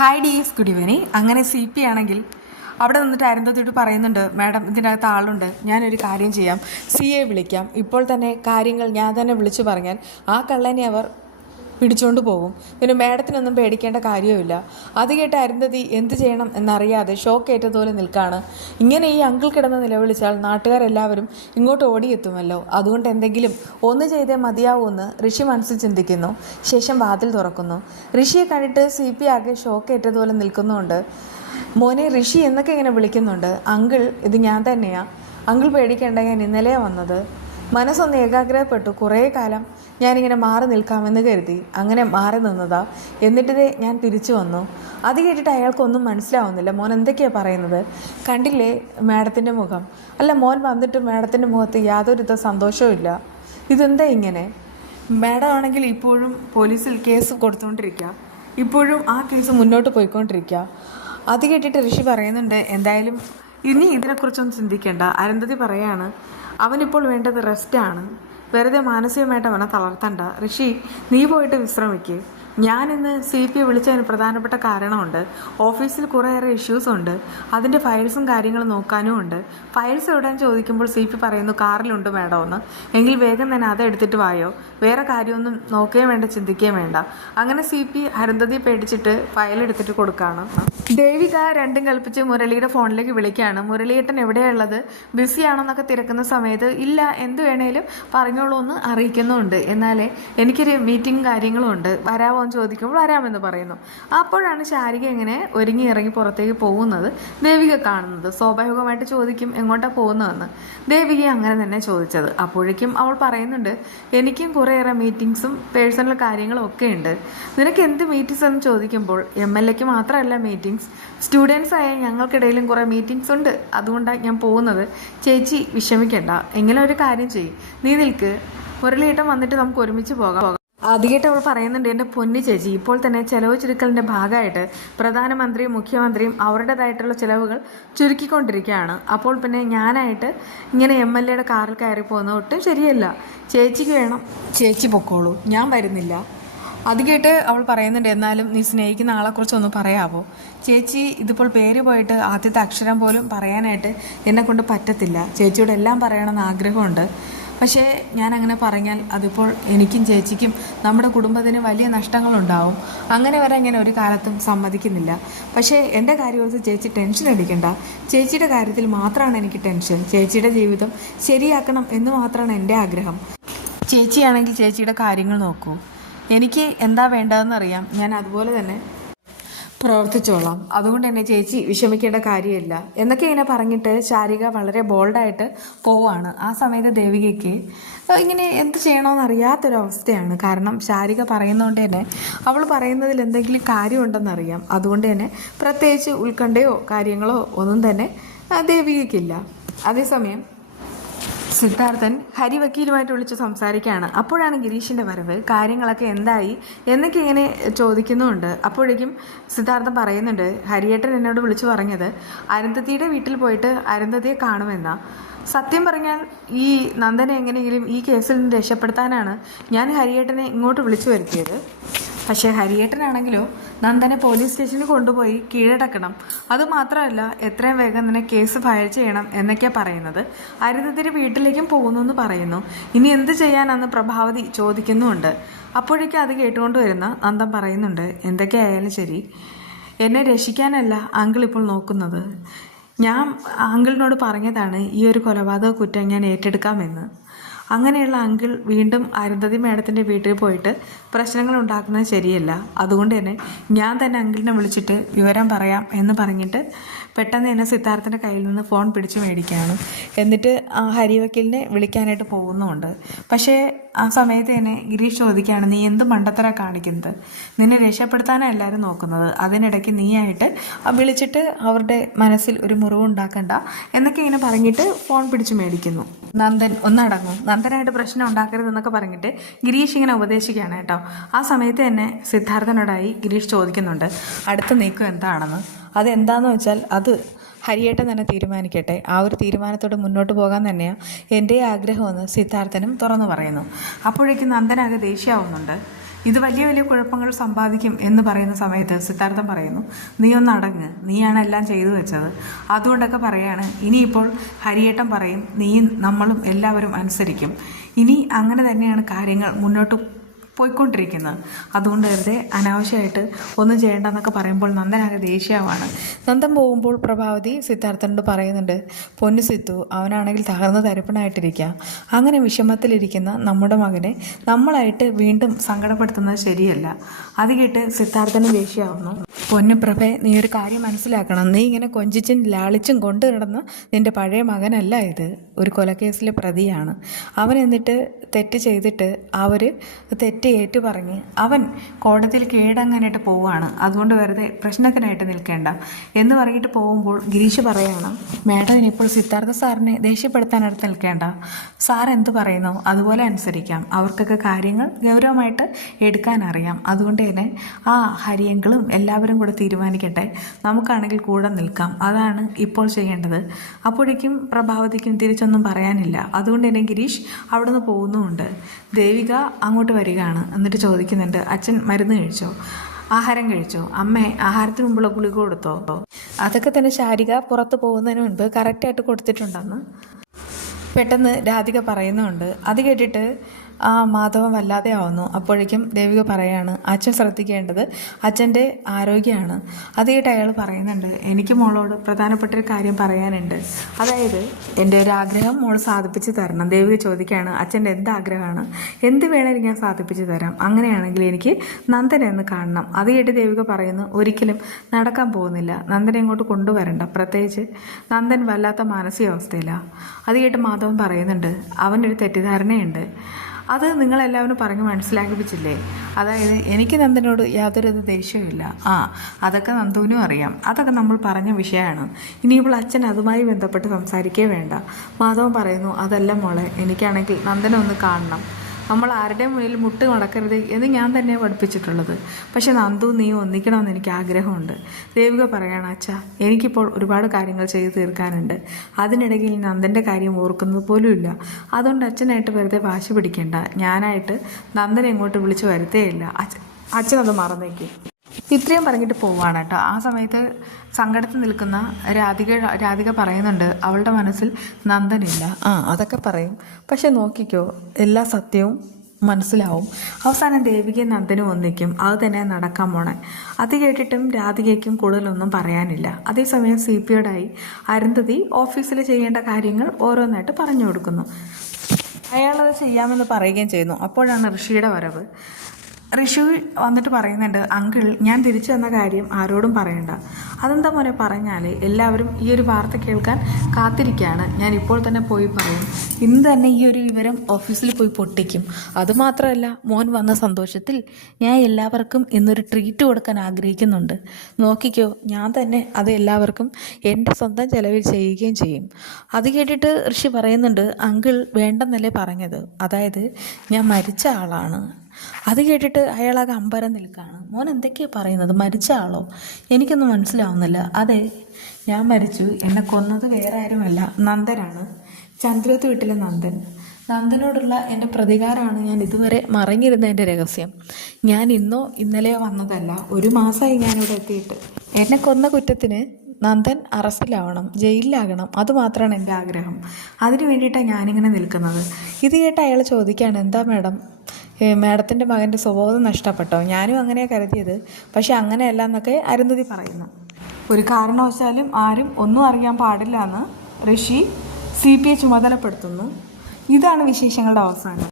Hi ഡീസ് good evening. അങ്ങനെ C P ആണെങ്കിൽ അവിടെ നിന്നിട്ട് അരുന്ധതിയോട് പറയുന്നുണ്ട്, മാഡം ഇതിനകത്ത് ആളുണ്ട്, ഞാനൊരു കാര്യം ചെയ്യാം, സി എ വിളിക്കാം, ഇപ്പോൾ തന്നെ കാര്യങ്ങൾ ഞാൻ തന്നെ വിളിച്ചു പറഞ്ഞാൽ ആ കള്ളനെ അവർ പിടിച്ചുകൊണ്ട് പോകും, പിന്നെ മാഡത്തിനൊന്നും പേടിക്കേണ്ട കാര്യവുമില്ല. അത് കേട്ട് അരുന്ധതി എന്ത് ചെയ്യണം എന്നറിയാതെ ഷോക്ക് ഏറ്റതുപോലെ നിൽക്കുകയാണ്. ഇങ്ങനെ ഈ അങ്കിൾ കിടന്ന് നിലവിളിച്ചാൽ നാട്ടുകാരെല്ലാവരും ഇങ്ങോട്ട് ഓടിയെത്തുമല്ലോ, അതുകൊണ്ട് എന്തെങ്കിലും ഒന്ന് ചെയ്തേ മതിയാവൂന്ന് ഋഷി മനസ്സിൽ ചിന്തിക്കുന്നു. ശേഷം വാതിൽ തുറക്കുന്നു. ഋഷിയെ കണ്ടിട്ട് സി പി ആകെ ഷോക്ക് ഏറ്റതുപോലെ നിൽക്കുന്നുണ്ട്. മോനെ ഋഷി എന്നൊക്കെ ഇങ്ങനെ വിളിക്കുന്നുണ്ട്. അങ്കിൾ ഇത് ഞാൻ തന്നെയാ, അങ്കിൾ പേടിക്കേണ്ട, ഞാൻ ഇന്നലെ വന്നത്. മനസ്സൊന്ന് ഏകാഗ്രതപ്പെട്ടു. കുറേ കാലം ഞാനിങ്ങനെ മാറി നിൽക്കാമെന്ന് കരുതി, അങ്ങനെ മാറി നിന്നതാ. എന്നിട്ടിതേ ഞാൻ തിരിച്ചു വന്നു. അത് കേട്ടിട്ട് അയാൾക്കൊന്നും മനസ്സിലാവുന്നില്ല. മോൻ എന്തൊക്കെയാണ് പറയുന്നത്? കണ്ടില്ലേ മാഡത്തിൻ്റെ മുഖം? അല്ല, മോൻ വന്നിട്ട് മാഡത്തിൻ്റെ മുഖത്ത് യാതൊരുവിധ സന്തോഷവും ഇല്ല. ഇതെന്താ ഇങ്ങനെ? മാഡം ആണെങ്കിൽ ഇപ്പോഴും പോലീസിൽ കേസ് കൊടുത്തുകൊണ്ടിരിക്കുക, ഇപ്പോഴും ആ കേസ് മുന്നോട്ട് പോയിക്കൊണ്ടിരിക്കുക. അത് കേട്ടിട്ട് ഋഷി പറയുന്നുണ്ട്, എന്തായാലും ഇനി ഇതിനെക്കുറിച്ചൊന്നും ചിന്തിക്കേണ്ട. അരുന്ധതി പറയാണ്, അവനിപ്പോൾ വേണ്ടത് റെസ്റ്റാണ്, വെറുതെ മാനസികമായിട്ട് അവനെ തളർത്തണ്ട. ഋഷി നീ പോയിട്ട് വിശ്രമിക്ക്. ഞാനിന്ന് സി പി വിളിച്ചതിന് പ്രധാനപ്പെട്ട കാരണമുണ്ട്. ഓഫീസിൽ കുറേയേറെ ഇഷ്യൂസ് ഉണ്ട്, അതിൻ്റെ ഫയൽസും കാര്യങ്ങളും നോക്കാനും ഉണ്ട്. ഫയൽസ് എവിടെയും ചോദിക്കുമ്പോൾ സി പി പറയുന്നു കാറിലുണ്ട് മാഡം എന്ന്. എങ്കിൽ വേഗം തന്നെ അത് എടുത്തിട്ട് വായോ, വേറെ കാര്യമൊന്നും നോക്കുകയും വേണ്ട, ചിന്തിക്കുകയും വേണ്ട. അങ്ങനെ സി പി അരുന്ധതിയെ പേടിച്ചിട്ട് ഫയൽ എടുത്തിട്ട് കൊടുക്കുകയാണ്. ദേവിക രണ്ടും കൽപ്പിച്ച് മുരളിയുടെ ഫോണിലേക്ക് വിളിക്കുകയാണ്. മുരളിയേട്ടൻ എവിടെയുള്ളത്, ബിസിയാണോന്നൊക്കെ തിരക്കുന്ന സമയത്ത് ഇല്ല എന്ത് വേണേലും പറഞ്ഞോളൂ എന്ന് അറിയിക്കുന്നുണ്ട്. എന്നാലേ എനിക്കൊരു മീറ്റിംഗ് കാര്യങ്ങളും ഉണ്ട്, വരാമോ എന്ന് ചോദിക്കുമ്പോൾ വരാമെന്ന് പറയുന്നു. അപ്പോഴാണ് ശാരിക ഇങ്ങനെ ഒരുങ്ങി ഇറങ്ങി പുറത്തേക്ക് പോകുന്നത് ദേവിക കാണുന്നത്. സ്വാഭാവികമായിട്ട് ചോദിക്കും എങ്ങോട്ടാണ് പോകുന്നതെന്ന്. ദേവിക അങ്ങനെ തന്നെ ചോദിച്ചത്. അപ്പോഴേക്കും അവൾ പറയുന്നുണ്ട്, എനിക്കും കുറേയേറെ മീറ്റിംഗ്സും പേഴ്സണൽ കാര്യങ്ങളും ഒക്കെ ഉണ്ട്. നിനക്ക് എന്ത് മീറ്റിംഗ്സ് എന്ന് ചോദിക്കുമ്പോൾ MLAക്ക് മാത്രമല്ല മീറ്റിംഗ്സ്, സ്റ്റുഡൻസായ ഞങ്ങൾക്കിടയിലും കുറേ മീറ്റിംഗ്സ് ഉണ്ട്, അതുകൊണ്ടാണ് ഞാൻ പോകുന്നത്. ചേച്ചി വിഷമിക്കണ്ട, എങ്ങനെ ഒരു കാര്യം ചെയ്യും, നീ നിൽക്ക്, മുരളിയേട്ടൻ വന്നിട്ട് നമുക്ക് ഒരുമിച്ച് പോകാം. ആദ്യമായിട്ട് അവൾ പറയുന്നുണ്ട്, എൻ്റെ പൊന്നു ചേച്ചി, ഇപ്പോൾ തന്നെ ചെലവ് ചുരുക്കലിൻ്റെ ഭാഗമായിട്ട് പ്രധാനമന്ത്രിയും മുഖ്യമന്ത്രിയും അവരുടേതായിട്ടുള്ള ചിലവുകൾ ചുരുക്കിക്കൊണ്ടിരിക്കുകയാണ്. അപ്പോൾ പിന്നെ ഞാനായിട്ട് ഇങ്ങനെ MLAയുടെ കാറിൽ കയറി പോകുന്നത് ഒട്ടും ശരിയല്ല. ചേച്ചിക്ക് വേണം ചേച്ചി പൊക്കോളൂ, ഞാൻ വരുന്നില്ല. അത് കേട്ട് അവൾ പറയുന്നുണ്ട്, എന്നാലും നീ സ്നേഹിക്കുന്ന ആളെക്കുറിച്ച് ഒന്ന് പറയാവോ? ചേച്ചി ഇതിപ്പോൾ പേര് പോയിട്ട് ആദ്യത്തെ അക്ഷരം പോലും പറയാനായിട്ട് എന്നെക്കൊണ്ട് പറ്റത്തില്ല. ചേച്ചിയോട് എല്ലാം പറയണമെന്ന് ആഗ്രഹമുണ്ട്, പക്ഷേ ഞാൻ അങ്ങനെ പറഞ്ഞാൽ അതിപ്പോൾ എനിക്കും ചേച്ചിക്കും നമ്മുടെ കുടുംബത്തിന് വലിയ നഷ്ടങ്ങളുണ്ടാവും. അങ്ങനെ വരാൻ ഞാൻ ഒരു കാലത്തും സമ്മതിക്കുന്നില്ല. പക്ഷേ എൻ്റെ കാര്യം ഓർത്ത് ചേച്ചി ടെൻഷൻ അടിക്കണ്ട. ചേച്ചിയുടെ കാര്യത്തിൽ മാത്രമാണ് എനിക്ക് ടെൻഷൻ. ചേച്ചിയുടെ ജീവിതം ശരിയാക്കണം എന്ന് മാത്രമാണ് എൻ്റെ ആഗ്രഹം. ചേച്ചിയാണെങ്കിൽ ചേച്ചിയുടെ കാര്യങ്ങൾ നോക്കൂ, എനിക്ക് എന്താ വേണ്ടതെന്നറിയാം, ഞാൻ അതുപോലെ തന്നെ പ്രവർത്തിച്ചോളാം. അതുകൊണ്ട് തന്നെ ചേച്ചി വിഷമിക്കേണ്ട കാര്യമില്ല എന്നൊക്കെ ഇങ്ങനെ പറഞ്ഞിട്ട് ശാരിക വളരെ ബോൾഡായിട്ട് പോവാണ്. ആ സമയത്ത് ദേവികയ്ക്ക് ഇങ്ങനെ എന്ത് ചെയ്യണമെന്നറിയാത്തൊരവസ്ഥയാണ്. കാരണം ശാരിക പറയുന്നതുകൊണ്ട് തന്നെ അവൾ പറയുന്നതിൽ എന്തെങ്കിലും കാര്യമുണ്ടെന്നറിയാം. അതുകൊണ്ട് തന്നെ പ്രത്യേകിച്ച് ഉത്കണ്ഠയോ കാര്യങ്ങളോ ഒന്നും തന്നെ ദേവികയ്ക്കില്ല. അതേസമയം സിദ്ധാർത്ഥൻ ഹരി വക്കീലുമായിട്ട് വിളിച്ച് സംസാരിക്കുകയാണ്. അപ്പോഴാണ് ഗിരീഷിൻ്റെ വരവ്. കാര്യങ്ങളൊക്കെ എന്തായി എന്നൊക്കെ ഇങ്ങനെ ചോദിക്കുന്നുമുണ്ട്. അപ്പോഴേക്കും സിദ്ധാർത്ഥൻ പറയുന്നുണ്ട്, ഹരിയേട്ടൻ എന്നോട് വിളിച്ചു പറഞ്ഞത് അരുന്ധതിയുടെ വീട്ടിൽ പോയിട്ട് അരുന്ധതിയെ കാണുമെന്നാ. സത്യം പറഞ്ഞാൽ ഈ നന്ദനെ എങ്ങനെയെങ്കിലും ഈ കേസിൽ നിന്ന് രക്ഷപ്പെടുത്താനാണ് ഞാൻ ഹരിയേട്ടനെ ഇങ്ങോട്ട് വിളിച്ചു വരുത്തിയത്. പക്ഷേ ഹരിയേട്ടനാണെങ്കിലോ നന്ദനെ പോലീസ് സ്റ്റേഷനിൽ കൊണ്ടുപോയി കീഴടക്കണം, അതുമാത്രമല്ല എത്രയും വേഗം തന്നെ കേസ് ഫയൽ ചെയ്യണം എന്നൊക്കെയാണ് പറയുന്നത്. അരുന്ധതിയുടെ വീട്ടിലേക്കും പോകുന്നു എന്ന് പറയുന്നു. ഇനി എന്ത് ചെയ്യാനാണെന്ന് പ്രഭാവതി ചോദിക്കുന്നുമുണ്ട്. അപ്പോഴേക്കും അത് കേട്ടുകൊണ്ട് വരുന്ന നന്ദൻ പറയുന്നുണ്ട്, എന്തൊക്കെയായാലും ശരി, എന്നെ രക്ഷിക്കാനല്ല അങ്കിൾ ഇപ്പോൾ നോക്കുന്നത്. ഞാൻ അങ്കിളിനോട് പറഞ്ഞതാണ് ഈ ഒരു കൊലപാതക കുറ്റം ഞാൻ ഏറ്റെടുക്കാമെന്ന്. അങ്ങനെയുള്ള അങ്കിൾ വീണ്ടും അരുന്ധതി മാഡത്തിൻ്റെ വീട്ടിൽ പോയിട്ട് പ്രശ്നങ്ങൾ ഉണ്ടാക്കുന്നത് ശരിയല്ല. അതുകൊണ്ട് തന്നെ ഞാൻ തന്നെ അങ്കിളിനെ വിളിച്ചിട്ട് വിവരം പറയാം എന്ന് പറഞ്ഞിട്ട് പെട്ടെന്ന് തന്നെ സിദ്ധാർത്ഥൻ്റെ കയ്യിൽ നിന്ന് ഫോൺ പിടിച്ച് മേടിക്കുകയാണ്. എന്നിട്ട് ആ ഹരിവക്കീലിനെ വിളിക്കാനായിട്ട് പോകുന്നുമുണ്ട്. പക്ഷേ ആ സമയത്ത് തന്നെ ഗിരീഷ് ചോദിക്കുകയാണ്, നീ എന്ത് മണ്ടത്തര കാണിക്കുന്നത്, നിന്നെ രക്ഷപ്പെടുത്താനാണ് എല്ലാവരും നോക്കുന്നത്, അതിനിടയ്ക്ക് നീയായിട്ട് വിളിച്ചിട്ട് അവരുടെ മനസ്സിൽ ഒരു മുറിവുണ്ടാക്കണ്ട എന്നൊക്കെ ഇങ്ങനെ പറഞ്ഞിട്ട് ഫോൺ പിടിച്ച് മേടിക്കുന്നു. നന്ദൻ ഒന്നടങ്ങും, നന്ദനായിട്ട് പ്രശ്നം ഉണ്ടാക്കരുതെന്നൊക്കെ പറഞ്ഞിട്ട് ഗിരീഷ് ഇങ്ങനെ ഉപദേശിക്കുകയാണ് കേട്ടോ. ആ സമയത്ത് തന്നെ സിദ്ധാർത്ഥനോടായി ഗിരീഷ് ചോദിക്കുന്നുണ്ട്, അടുത്ത നീക്കം എന്താണെന്ന്. അതെന്താന്ന് വെച്ചാൽ അത് ഹരിയേട്ടൻ തന്നെ തീരുമാനിക്കട്ടെ. ആ ഒരു തീരുമാനത്തോട് മുന്നോട്ട് പോകാൻ തന്നെയാണ് എൻ്റെ ആഗ്രഹമെന്ന് സിദ്ധാർത്ഥനും തുറന്നു പറയുന്നു. അപ്പോഴേക്കും നന്ദനാകെ ദേഷ്യമാവുന്നുണ്ട്. ഇത് വലിയ വലിയ കുഴപ്പങ്ങൾ സമ്പാദിക്കും എന്ന് പറയുന്ന സമയത്ത് സിദ്ധാർത്ഥൻ പറയുന്നു, നീ ഒന്ന് അടങ്ങ്, നീയാണ് എല്ലാം ചെയ്തു വെച്ചത്. അതുകൊണ്ടൊക്കെ പറയാണ്, ഇനിയിപ്പോൾ ഹരിയേട്ടൻ പറയും, നീയും നമ്മളും എല്ലാവരും അനുസരിക്കും. ഇനി അങ്ങനെ തന്നെയാണ് കാര്യങ്ങൾ മുന്നോട്ട് പോയിക്കൊണ്ടിരിക്കുന്നത്. അതുകൊണ്ട് വെറുതെ അനാവശ്യമായിട്ട് ഒന്നും ചെയ്യേണ്ടെന്നൊക്കെ പറയുമ്പോൾ നന്ദനാകെ ദേഷ്യമാണ്. നന്ദൻ പോകുമ്പോൾ പ്രഭാവതി സിദ്ധാർത്ഥനോട് പറയുന്നുണ്ട്, പൊന്നു സിത്തു, അവനാണെങ്കിൽ തകർന്ന് തരിപ്പണായിട്ടിരിക്കുക. അങ്ങനെ വിഷമത്തിലിരിക്കുന്ന നമ്മുടെ മകനെ നമ്മളായിട്ട് വീണ്ടും സങ്കടപ്പെടുത്തുന്നത് ശരിയല്ല. അത് കേട്ട് സിദ്ധാർത്ഥന് ദേഷ്യമാവുന്നു. പൊന്നു പ്രഭേ, നീ ഒരു കാര്യം മനസ്സിലാക്കണം. നീ ഇങ്ങനെ കൊഞ്ചിച്ചും ലാളിച്ചും കൊണ്ടു കിടന്ന നിൻ്റെ പഴയ മകനല്ല ഇത്. ഒരു കൊലക്കേസിലെ പ്രതിയാണ് അവൻ. എന്നിട്ട് തെറ്റ് ചെയ്തിട്ട് അവർ തെറ്റ് ഏറ്റുപറഞ്ഞ് അവൻ കോടതിയിൽ കീഴടങ്ങാനായിട്ട് പോവുകയാണ്. അതുകൊണ്ട് വെറുതെ പ്രശ്നത്തിനായിട്ട് നിൽക്കേണ്ട എന്ന് പറഞ്ഞിട്ട് പോകുമ്പോൾ ഗിരീഷ് പറയുകയാണ്, മേഡം ഇനിയിപ്പോൾ സിദ്ധാർത്ഥ സാറിനെ ദേഷ്യപ്പെടുത്താനായിട്ട് നിൽക്കേണ്ട. സാർ എന്ത് പറയുന്നോ അതുപോലെ അനുസരിക്കാം. അവർക്കൊക്കെ കാര്യങ്ങൾ ഗൗരവമായിട്ട് എടുക്കാനറിയാം. അതുകൊണ്ട് തന്നെ ആ ഹരിയങ്കളും എല്ലാവരും കൂടെ തീരുമാനിക്കട്ടെ. നമുക്കാണെങ്കിൽ കൂടെ നിൽക്കാം. അതാണ് ഇപ്പോൾ ചെയ്യേണ്ടത്. അപ്പോഴേക്കും പ്രഭാവതിക്കും തിരിച്ചൊന്നും പറയാനില്ല. അതുകൊണ്ട് തന്നെ ഗിരീഷ് അവിടെ നിന്ന് പോകുന്നുമുണ്ട്. ദേവിക അങ്ങോട്ട് വരികയാണ്. എന്നിട്ട് ചോദിക്കുന്നുണ്ട്, അച്ഛൻ മരുന്ന് കഴിച്ചോ, ആഹാരം കഴിച്ചോ, അമ്മേ ആഹാരത്തിന് മുമ്പുള്ള ഗുളിക കൊടുത്തോ? അതൊക്കെ തന്നെ ശാരിക പുറത്ത് പോകുന്നതിന് മുൻപ് കറക്റ്റായിട്ട് കൊടുത്തിട്ടുണ്ടെന്ന് പെട്ടെന്ന് രാധിക പറയുന്നുണ്ട്. അത് കേട്ടിട്ട് മാധവൻ വല്ലാതെ ആവുന്നു. അപ്പോഴേക്കും ദേവിക പറയാണ്, അച്ഛൻ ശ്രദ്ധിക്കേണ്ടത് അച്ഛൻ്റെ ആരോഗ്യമാണ്. അത് കേട്ട് അയാൾ പറയുന്നുണ്ട്, എനിക്ക് മോളോട് പ്രധാനപ്പെട്ട ഒരു കാര്യം പറയാനുണ്ട്. അതായത് എൻ്റെ ഒരു ആഗ്രഹം മോൾ സാധിപ്പിച്ച് തരണം. ദേവിക ചോദിക്കുകയാണ്, അച്ഛൻ്റെ എന്ത് ആഗ്രഹമാണ്? എന്ത് വേണേലും ഞാൻ സാധിപ്പിച്ച് തരാം. അങ്ങനെയാണെങ്കിൽ എനിക്ക് നന്ദനെ ഒന്ന് കാണണം. അത് കേട്ട് ദേവിക പറയുന്നു, ഒരിക്കലും നടക്കാൻ പോകുന്നില്ല. നന്ദനെ ഇങ്ങോട്ട് കൊണ്ടുവരണ്ട. പ്രത്യേകിച്ച് നന്ദൻ വല്ലാത്ത മാനസികാവസ്ഥയിലാണ്. അത് കേട്ട് മാധവൻ പറയുന്നുണ്ട്, അവനൊരു തെറ്റിദ്ധാരണയുണ്ട്. അത് നിങ്ങളെല്ലാവരും പറഞ്ഞ് മനസ്സിലാക്കിപ്പിച്ചില്ലേ? അതായത് എനിക്ക് നന്ദനോട് യാതൊരു ദേഷ്യമില്ല. അതൊക്കെ നന്ദുവിനും അറിയാം. അതൊക്കെ നമ്മൾ പറഞ്ഞ വിഷയമാണ്. ഇനിയിപ്പോൾ അച്ഛൻ അതുമായി ബന്ധപ്പെട്ട് സംസാരിക്കേ വേണ്ട. മാധവൻ പറയുന്നു, അതല്ല മോളെ, എനിക്കാണെങ്കിൽ നന്ദനെ ഒന്ന് കാണണം. നമ്മൾ ആരുടെയും മുന്നിൽ മുട്ട് നടക്കരുത് എന്ന് ഞാൻ തന്നെ പഠിപ്പിച്ചിട്ടുള്ളത്. പക്ഷെ നന്ദു നീ ഒന്നിക്കണമെന്ന് എനിക്ക് ആഗ്രഹമുണ്ട്. ദേവിക പറയാണ്, അച്ഛാ എനിക്കിപ്പോൾ ഒരുപാട് കാര്യങ്ങൾ ചെയ്തു തീർക്കാനുണ്ട്. അതിനിടയിൽ നന്ദൻ്റെ കാര്യം ഓർക്കുന്നത് പോലുമില്ല. അതുകൊണ്ട് അച്ഛനായിട്ട് വെറുതെ വാശി പിടിക്കേണ്ട. ഞാനായിട്ട് നന്ദനെ ഇങ്ങോട്ട് വിളിച്ച് വരുത്തേയില്ല. അച്ഛനത് മറന്നേക്കും. ഇത്രയും പറഞ്ഞിട്ട് പോവാണ് കേട്ടോ. ആ സമയത്ത് സങ്കടത്തിൽ നിൽക്കുന്ന രാധിക പറയുന്നുണ്ട്, അവളുടെ മനസ്സിൽ നന്ദനില്ല. അതൊക്കെ പറയും, പക്ഷെ നോക്കിക്കോ, എല്ലാ സത്യവും മനസ്സിലാവും. അവസാനം ദേവികയും നന്ദനും ഒന്നിക്കും. അത് തന്നെ നടക്കാൻ പോണേ. അത് കേട്ടിട്ടും രാധികയ്ക്കും കൂടുതലൊന്നും പറയാനില്ല. അതേസമയം CPOD അരുന്ധതി ഓഫീസിൽ ചെയ്യേണ്ട കാര്യങ്ങൾ ഓരോന്നായിട്ട് പറഞ്ഞു കൊടുക്കുന്നു. അയാളത് ചെയ്യാമെന്ന് പറയുകയും ചെയ്യുന്നു. അപ്പോഴാണ് ഋഷിയുടെ വരവ്. ഋഷി വന്നിട്ട് പറയുന്നുണ്ട്, അങ്കിൾ ഞാൻ തിരിച്ചു വന്ന കാര്യം ആരോടും പറയണ്ട. അതെന്താ മോനെ പറഞ്ഞാൽ എല്ലാവരും ഈ ഒരു വാർത്ത കേൾക്കാൻ കാത്തിരിക്കുകയാണ്. ഞാൻ ഇപ്പോൾ തന്നെ പോയി പറയും. ഇന്ന് തന്നെ ഈ ഒരു വിവരം ഓഫീസിൽ പോയി പൊട്ടിക്കും. അതുമാത്രമല്ല, മോൻ വന്ന സന്തോഷത്തിൽ ഞാൻ എല്ലാവർക്കും ഇന്നൊരു ട്രീറ്റ് കൊടുക്കാൻ ആഗ്രഹിക്കുന്നുണ്ട്. നോക്കിക്കോ, ഞാൻ തന്നെ അത് എല്ലാവർക്കും എൻ്റെ സ്വന്തം ചെലവിൽ ചെയ്യുകയും ചെയ്യും. അത് കേട്ടിട്ട് ഋഷി പറയുന്നുണ്ട്, അങ്കിൾ വേണ്ടെന്നല്ലേ പറഞ്ഞത്? അതായത് ഞാൻ മരിച്ച ആളാണ്. അത് കേട്ടിട്ട് അയാളാകെ അമ്പരം നിൽക്കുകയാണ്. മോൻ എന്തൊക്കെയാണ് പറയുന്നത്? മരിച്ച ആളോ? എനിക്കൊന്നും മനസ്സിലാവുന്നില്ല. അതെ, ഞാൻ മരിച്ചു. എന്നെ കൊന്നത് വേറെ ആരുമല്ല, നന്ദനാണ്. ചന്ദ്രത്ത് വീട്ടിലെ നന്ദനോടുള്ള എൻ്റെ പ്രതികാരമാണ് ഞാൻ ഇതുവരെ മറഞ്ഞിരുന്ന എൻ്റെ രഹസ്യം. ഞാൻ ഇന്നോ ഇന്നലെയോ വന്നതല്ല, 1 മാസമായി ഞാനിവിടെ എത്തിയിട്ട്. എന്നെ കൊന്ന കുറ്റത്തിന് നന്ദൻ അറസ്റ്റിലാവണം, ജയിലിലാകണം. അതുമാത്രമാണ് എൻ്റെ ആഗ്രഹം. അതിനു വേണ്ടിയിട്ടാണ് ഞാനിങ്ങനെ നിൽക്കുന്നത്. ഇത് കേട്ട് അയാൾ ചോദിക്കുകയാണ്, എന്താ മാഡത്തിൻ്റെ മകൻ്റെ സ്വബോധം നഷ്ടപ്പെട്ടോ? ഞാനും അങ്ങനെയാണ് കരുതിയത്, പക്ഷെ അങ്ങനെയല്ല എന്നൊക്കെ അരുന്ധതി പറയുന്നു. ഒരു കാരണവശാലും ആരും ഒന്നും അറിയാൻ പാടില്ല എന്ന് ഋഷി CPയെ ചുമതലപ്പെടുത്തുന്നു. ഇതാണ് വിശേഷങ്ങളുടെ അവസാനം.